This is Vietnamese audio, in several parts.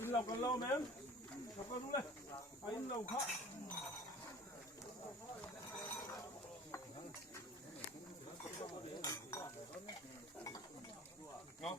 in lầu còn lâu mà em lầu con xuống đây in lầu khác ngon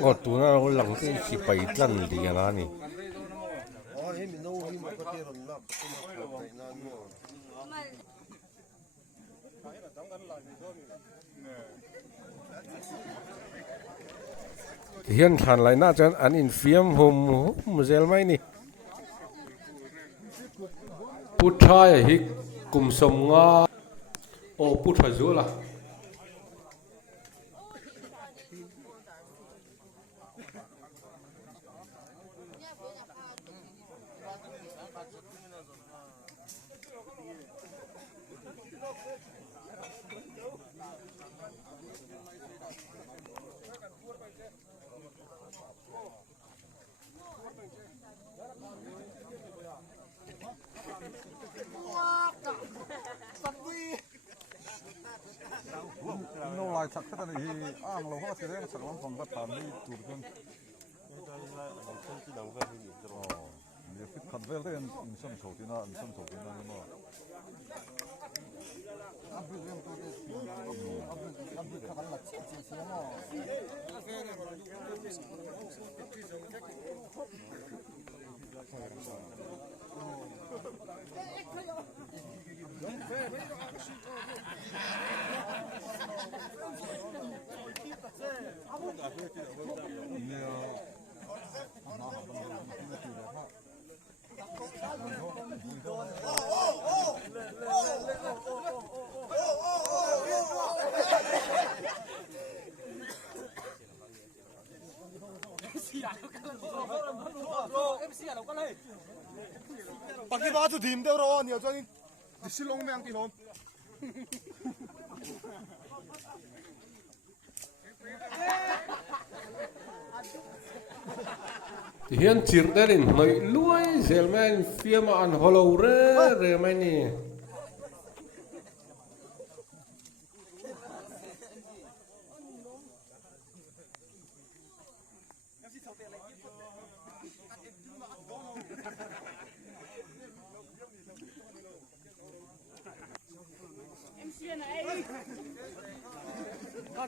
ngọt tú nào lằng cái chỉ bảy lần thì cái này hiện thành lại na chân anh in phim hôm giờ mấy nè put thai hik cùng sông nga ô put thai dữ là no lai chak ta ni ang lo ha se reng sak lam phong ba tham ni tur kon ni fit khat vel ten in sam tho tina in sam tho tina no abu rem to des abu ka kan la chi chi se no Bagi batu dim deu ro ni cho ni silong meng ti lom hiện chir đến nội lui zelman phim an hollow re mấy nè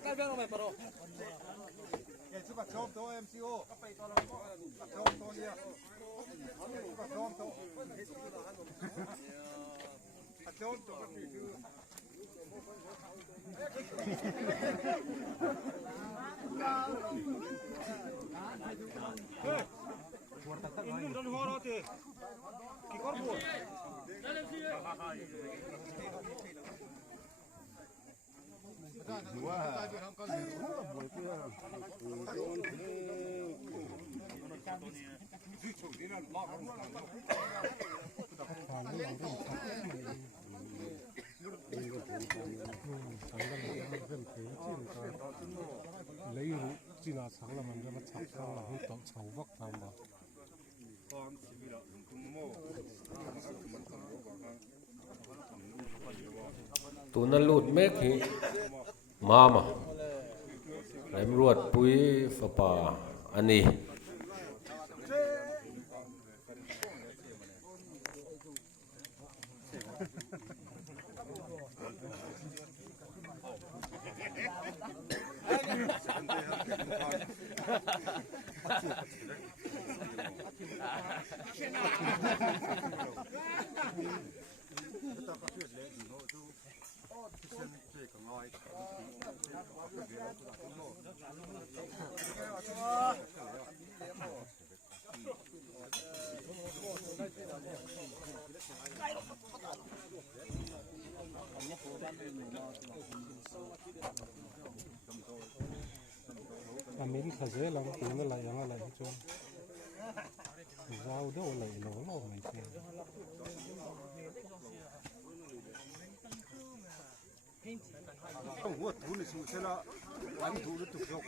cái bên này pro cái chú bắt chôm to MCO bắt chôm to đi bắt chôm to bắt chôm to cái gì chứ in don ho ro te ki kor bu lấy rượu chỉ là sáng là mình cho nó chặt sang là hút tóc xấu vắt tham vào tụi nó lụt mét thì mà làm ruột bùi phá pa anh đi mình khởi dễ lắm tiếng nó lại nó lại cho rau đâu lại nó mình xem我土的出去了，完土的土肉。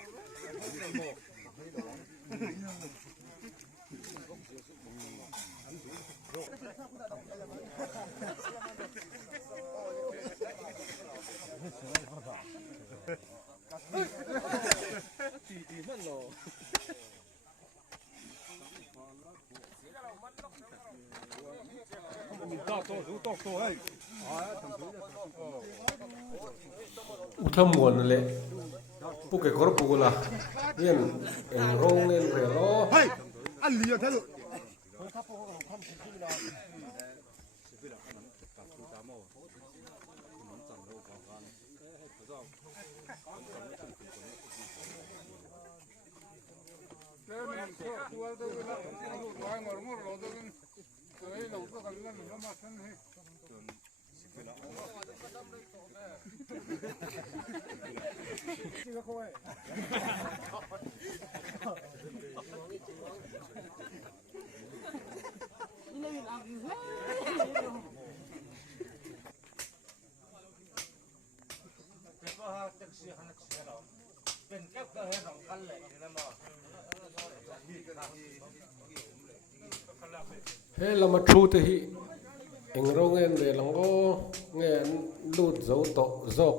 thâm nguồn này lệ bố cái có bố là yên em rong lên rồi lo Hey, anh liệt thế rồi. thế là mà thu thì anh rong lên để lòng có nghe lụt dấu tổ dọc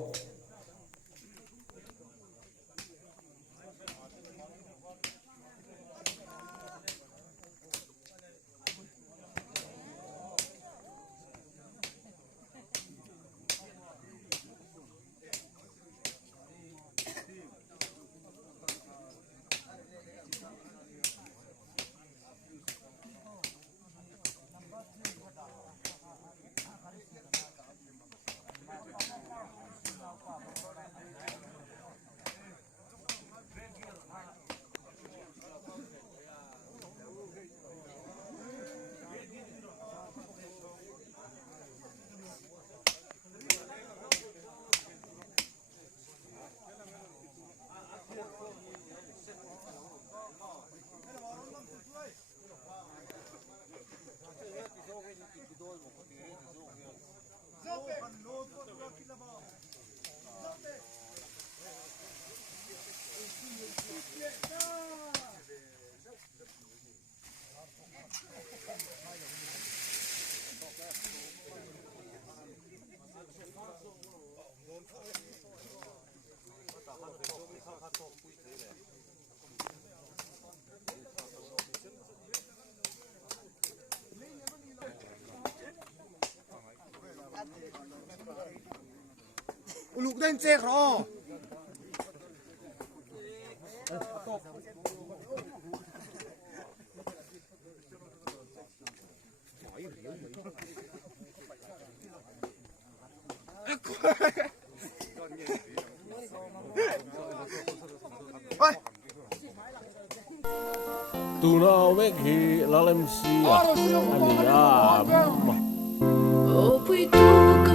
Lục lên xe rồi. tu nào mấy khi là làm gì à anh à Oh, we do